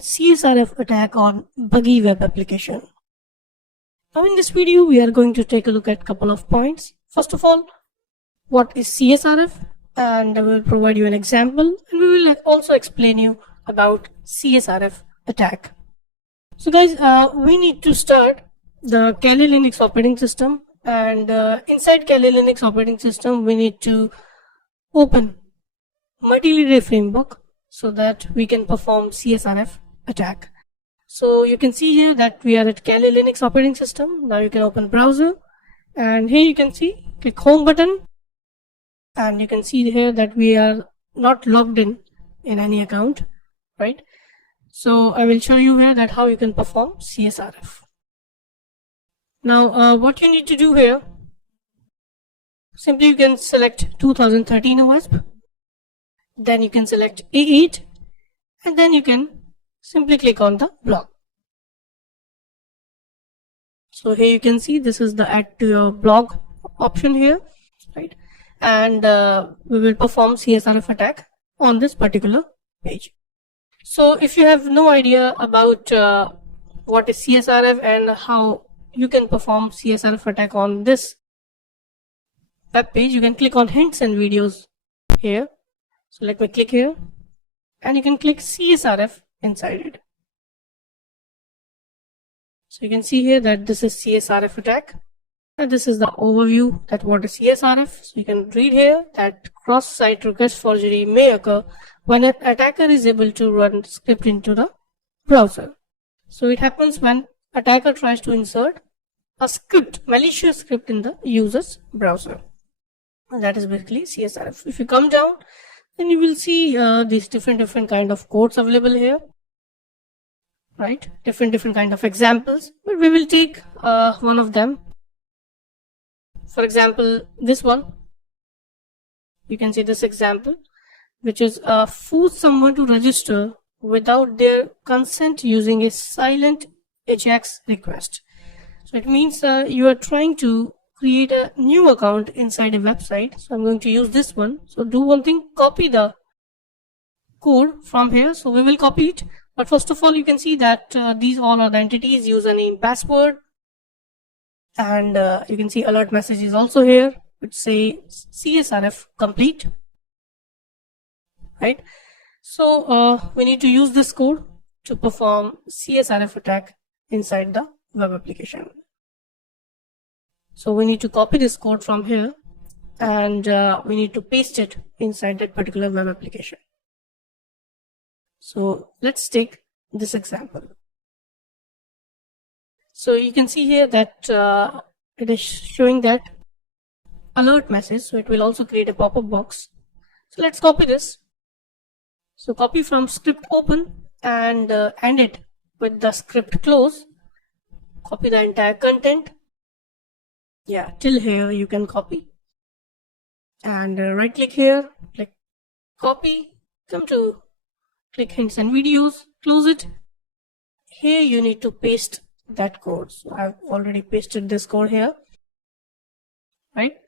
CSRF attack on buggy web application. Now in this video we are going to take a look at a couple of points. First of all, what is CSRF, and I will provide you an example, and we will also explain you about CSRF attack. So guys, we need to start the Kali Linux operating system, and inside Kali Linux operating system we need to open multi-relay framework so that we can perform CSRF attack. So you can see here that we are at Kali Linux operating system. Now you can open browser, and here you can see click home button, and you can see here that we are not logged in any account, right? So I will show you here that how you can perform CSRF. Now what you need to do here, simply you can select 2013 OWASP, then you can select A8, and then you can simply click on the blog. So here you can see this is the add to your blog option here, right? And we will perform CSRF attack on this particular page. So if you have no idea about what is CSRF and how you can perform CSRF attack on this web page, you can click on hints and videos here. So let me click here, and you can click CSRF inside it. So you can see here that this is CSRF attack, and this is the overview that what is CSRF. So you can read here that cross-site request forgery may occur when an attacker is able to run script into the browser. So it happens when attacker tries to insert a script, malicious script, in the user's browser. And that is basically CSRF. If you come down, then you will see these different kind of codes available here, right? Different kind of examples, but we will take one of them. For example, this one, you can see this example, which is force someone to register without their consent using a silent AJAX request. So it means you are trying to create a new account inside a website. So I'm going to use this one. So do one thing, copy the code from here. So we will copy it, but first of all you can see that these all are the entities, username, password, and you can see alert message is also here which say CSRF complete, right? So we need to use this code to perform CSRF attack inside the web application. So we need to copy this code from here, and we need to paste it inside that particular web application. So let's take this example. So you can see here that it is showing that alert message, so it will also create a pop-up box. So let's copy this. So copy from script open and end it with the script close. Copy the entire content. Yeah, till here you can copy, and right click here, click copy, come to click hints and videos, close it. Here you need to paste that code. So I've already pasted this code here, right?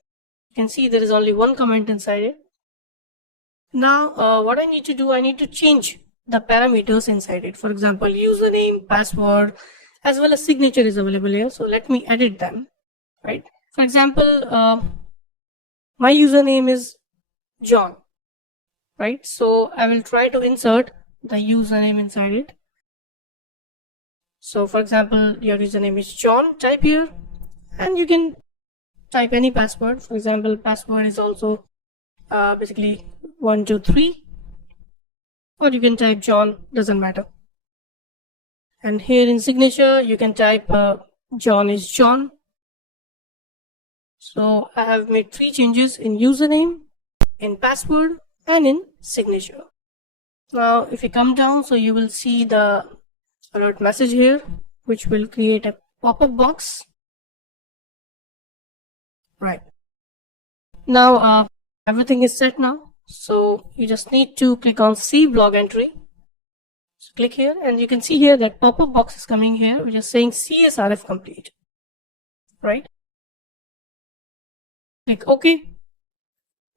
You can see there is only one comment inside it. Now what I need to do, I need to change the parameters inside it. For example, username, password, as well as signature is available here. So let me edit them, right? For example, my username is John, right? So I will try to insert the username inside it. So for example, your username is John, type here, and you can type any password. For example, password is also basically 123, or you can type John, doesn't matter. And here in signature you can type John is John. So I have made 3 changes in username, in password, and in signature. Now if you come down, so you will see the alert message here, which will create a pop-up box, right? Now everything is set now, so you just need to click on save log entry. So click here, and you can see here that pop-up box is coming here, which is saying CSRF complete, right? Click OK,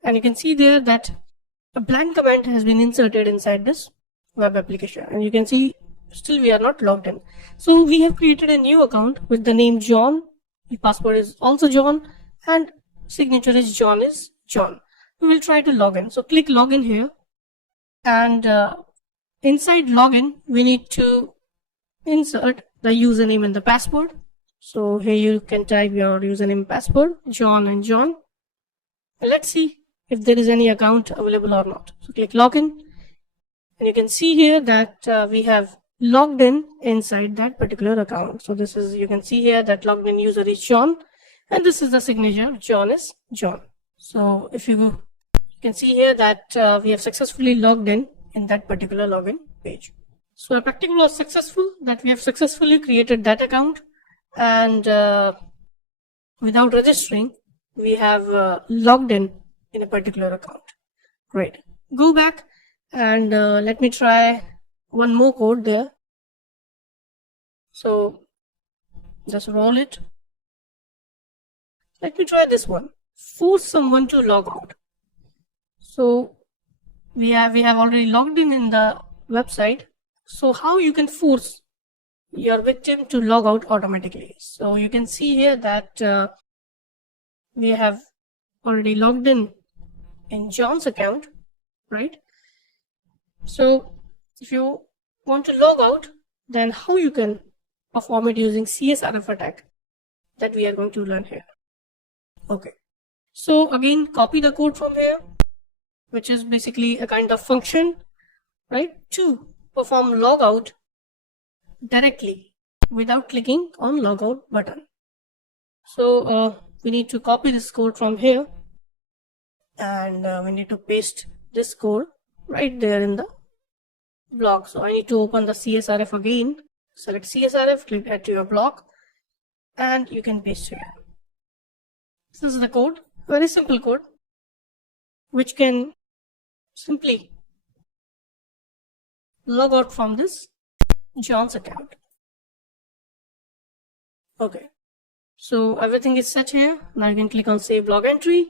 and you can see there that a blank comment has been inserted inside this web application, and you can see still we are not logged in. So we have created a new account with the name John. The password is also John and signature is John. We will try to log in. So click login here, and inside login we need to insert the username and the password. So here you can type your username and password, John and John. Let's see if there is any account available or not. So click login, and you can see here that we have logged in inside that particular account. So this is, you can see here that logged in user is John, and this is the signature, John is John. So if you can see here that we have successfully logged in that particular login page. So our practical was successful, that we have successfully created that account, and without registering we have logged in a particular account. Great. Go back and let me try one more code there. So just roll it. Let me try this one. Force someone to log out. So we have already logged in the website. So how you can force your victim to log out automatically? So you can see here that we have already logged in John's account, right? So if you want to log out, then how you can perform it using CSRF attack, that we are going to learn here. Okay, so again, copy the code from here, which is basically a kind of function, right, to perform logout directly without clicking on logout button. So we need to copy this code from here, and we need to paste this code right there in the block. So I need to open the CSRF again, select CSRF, click add to your block, and you can paste here. This is the code, very simple code, which can simply log out from this John's account. Okay, so everything is set here. Now you can click on save log entry,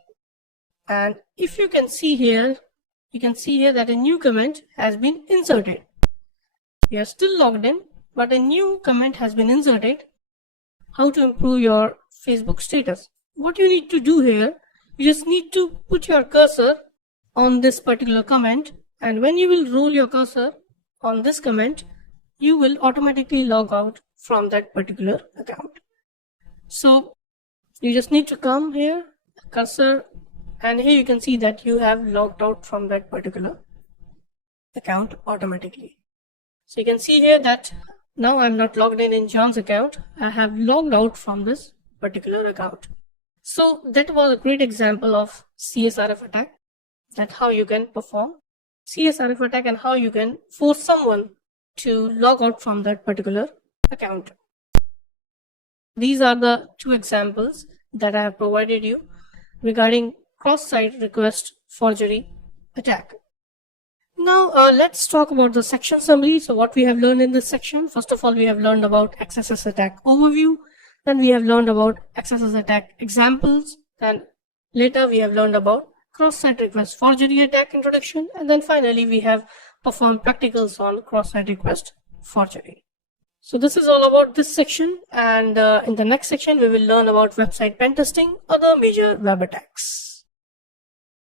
and if you can see here, you can see here that a new comment has been inserted. You are still logged in, but a new comment has been inserted. How to improve your Facebook status? What you need to do here, you just need to put your cursor on this particular comment, and when you will roll your cursor on this comment, you will automatically log out from that particular account. So you just need to come here, cursor, and here you can see that you have logged out from that particular account automatically. So you can see here that now I'm not logged in John's account. I have logged out from this particular account. So that was a great example of CSRF attack, that how you can perform CSRF attack and how you can force someone to log out from that particular account. These are the two examples that I have provided you regarding cross-site request forgery attack. Now let's talk about the section summary. So what we have learned in this section, first of all, we have learned about XSS attack overview. Then we have learned about XSS attack examples. Then later we have learned about cross-site request forgery attack introduction. And then finally we have performed practicals on cross-site request forgery. So this is all about this section, and in the next section we will learn about website pen testing, other major web attacks.